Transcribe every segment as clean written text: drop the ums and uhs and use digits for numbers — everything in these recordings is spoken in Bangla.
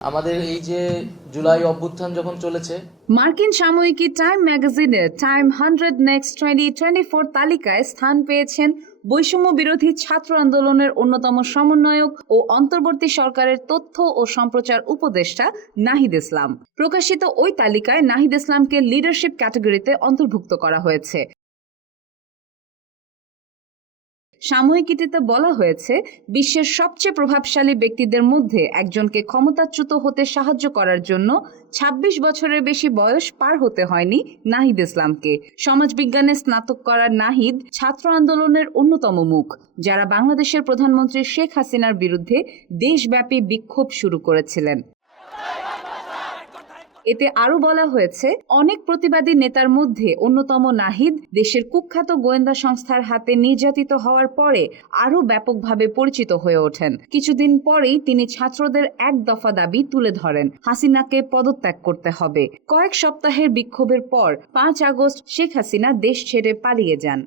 আমাদের এই যে জুলাই অভ্যুত্থান যখন চলেছে, মার্কিন সাময়িকী টাইম ম্যাগাজিনের টাইম 100 নেক্সট 2024 তালিকায় স্থান পেয়েছেন বৈষম্য বিরোধী ছাত্র আন্দোলনের অন্যতম সমন্বয়ক ও অন্তর্বর্তী সরকারের তথ্য ও সম্প্রচার উপদেষ্টা নাহিদ ইসলাম। প্রকাশিত ওই তালিকায় নাহিদ ইসলামকে লিডারশিপ ক্যাটাগরিতে অন্তর্ভুক্ত করা হয়েছে। সাময়িকীটিতে বলা হয়েছে, বিশ্বের সবচেয়ে প্রভাবশালী ব্যক্তিদের মধ্যে একজনকে ক্ষমতাচ্যুত হতে সাহায্য করার জন্য ২৬ বছরের বেশি বয়স পার হতে হয়নি নাহিদ ইসলামকে। সমাজবিজ্ঞানে স্নাতক করা নাহিদ ছাত্র আন্দোলনের অন্যতম মুখ, যারা বাংলাদেশের প্রধানমন্ত্রী শেখ হাসিনার বিরুদ্ধে দেশব্যাপী বিক্ষোভ শুরু করেছিলেন। এতে আরো বলা হয়েছে, অনেক প্রতিবাদী নেতার মধ্যে অন্যতম নাহিদ দেশের কুখ্যাত গোয়েন্দা সংস্থার হাতে নির্যাতিত হওয়ার পরে আরো ব্যাপকভাবে পরিচিত হয়ে ওঠেন। কিছুদিন পরেই তিনি ছাত্রদের এক দফা দাবি তুলে ধরেন, হাসিনাকে পদত্যাগ করতে হবে। কয়েক সপ্তাহের বিক্ষোভের পর ৫ আগস্ট শেখ হাসিনা দেশ ছেড়ে পালিয়ে যান।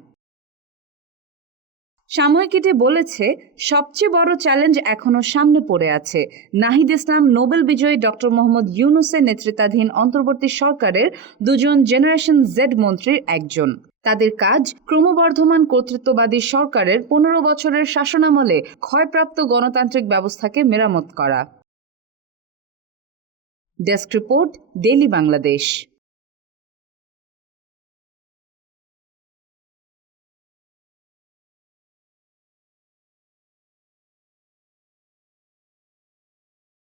সাময়িকীটি বলেছে, সবচেয়ে বড় চ্যালেঞ্জ এখনো সামনে পড়ে আছে। নাহিদ ইসলাম নোবেল বিজয়ী ডক্টর মোহাম্মদ ইউনূসের নেতৃত্বাধীন অন্তর্বর্তী সরকারের দুজন জেনারেশন জেড মন্ত্রীর একজন। তাদের কাজ ক্রমবর্ধমান কর্তৃত্ববাদী সরকারের ১৫ বছরের শাসনামলে ক্ষয়প্রাপ্ত গণতান্ত্রিক ব্যবস্থাকে মেরামত করা। Desk report, daily Bangladesh.